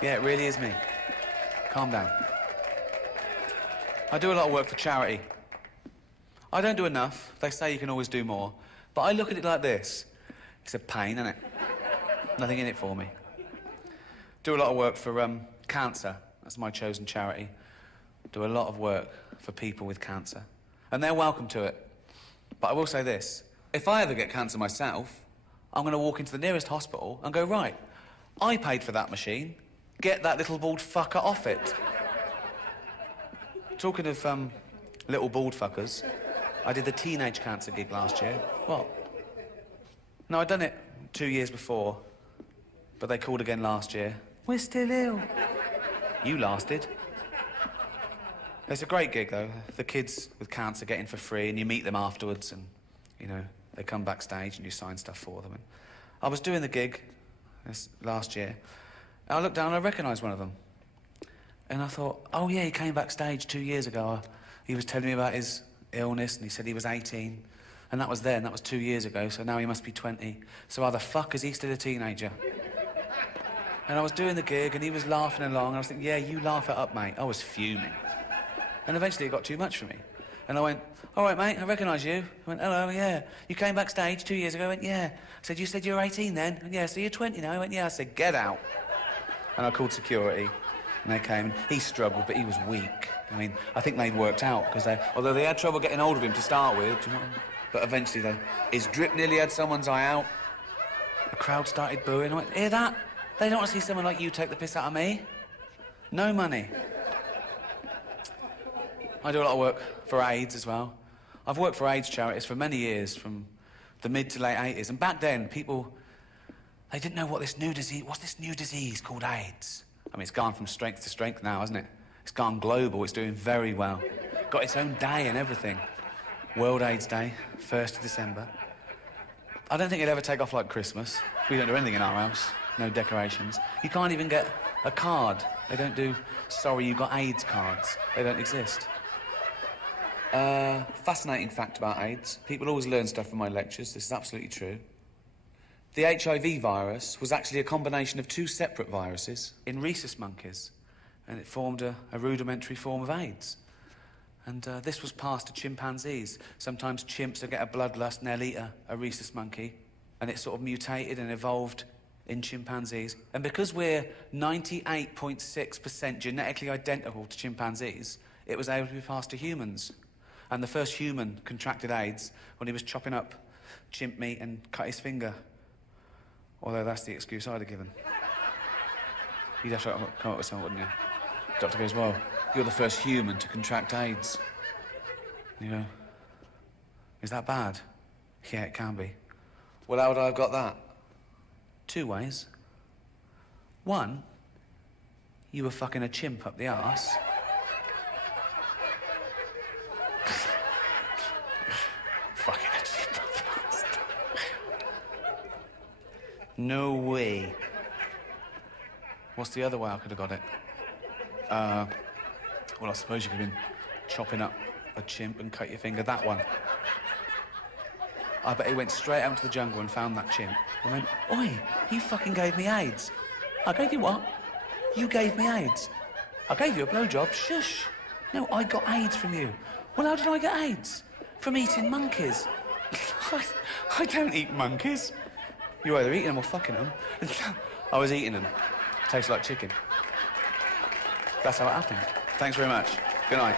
Yeah, it really is me. Calm down. I do a lot of work for charity. I don't do enough. They say you can always do more. But I look at it like this. It's a pain, isn't it? Nothing in it for me. Do a lot of work for cancer. That's my chosen charity. Do a lot of work for people with cancer. And they're welcome to it. But I will say this. If I ever get cancer myself, I'm going to walk into the nearest hospital and go, right, I paid for that machine. Get that little bald fucker off it. Talking of little bald fuckers, I did the teenage cancer gig last year. What? No, I'd done it 2 years before, but they called again last year. We're still ill. You lasted. It's a great gig, though. The kids with cancer get in for free, and you meet them afterwards, and, you know, they come backstage and you sign stuff for them. And I was doing the gig this last year, and I looked down and I recognised one of them. And I thought, oh, yeah, he came backstage 2 years ago. He was telling me about his illness, and he said he was 18. And that was then, that was 2 years ago, so now he must be 20. So how the fuck is he still a teenager? And I was doing the gig, and he was laughing along, and I was thinking, yeah, you laugh it up, mate. I was fuming. And eventually it got too much for me. And I went, all right, mate, I recognise you. I went, hello, yeah. You came backstage 2 years ago? I went, yeah. I said, you said you were 18 then? And yeah, so you're 20 now? I went, yeah. I said, get out. And I called security, and they came. He struggled, but he was weak. I mean, I think they'd worked out, because although they had trouble getting hold of him to start with, you know, but eventually his drip nearly had someone's eye out. The crowd started booing. I went, hear that? They don't want to see someone like you take the piss out of me. No money. I do a lot of work for AIDS as well. I've worked for AIDS charities for many years, from the mid to late 80s. And back then, people, they didn't know what's this new disease called AIDS? I mean, it's gone from strength to strength now, hasn't it? It's gone global. It's doing very well. Got its own day and everything. World AIDS Day, 1st of December. I don't think it'll ever take off like Christmas. We don't do anything in our house. No decorations. You can't even get a card. They don't do, sorry, you got AIDS cards. They don't exist. Fascinating fact about AIDS. People always learn stuff from my lectures. This is absolutely true. The HIV virus was actually a combination of 2 separate viruses in rhesus monkeys, and it formed a rudimentary form of AIDS. And this was passed to chimpanzees. Sometimes chimps will get a bloodlust and they'll eat a rhesus monkey, and it sort of mutated and evolved in chimpanzees. And because we're 98.6% genetically identical to chimpanzees, it was able to be passed to humans. And the first human contracted AIDS when he was chopping up chimp meat and cut his finger. Although that's the excuse I'd have given. You'd have to come up with something, wouldn't you? The doctor goes, well, you're the first human to contract AIDS. You know, is that bad? Yeah, it can be. Well, how would I have got that? 2 ways. 1, you were fucking a chimp up the arse. Fucking a chimp up the arse. No way. What's the other way I could have got it? Well, I suppose you could have been chopping up a chimp and cut your finger. That one. I bet he went straight out into the jungle and found that chimp and went, oi, you fucking gave me AIDS. I gave you what? You gave me AIDS. I gave you a blowjob. Shush. No, I got AIDS from you. Well, how did I get AIDS? From eating monkeys. I don't eat monkeys. You're either eating them or fucking them. I was eating them. Tastes like chicken. That's how it happened. Thanks very much. Good night.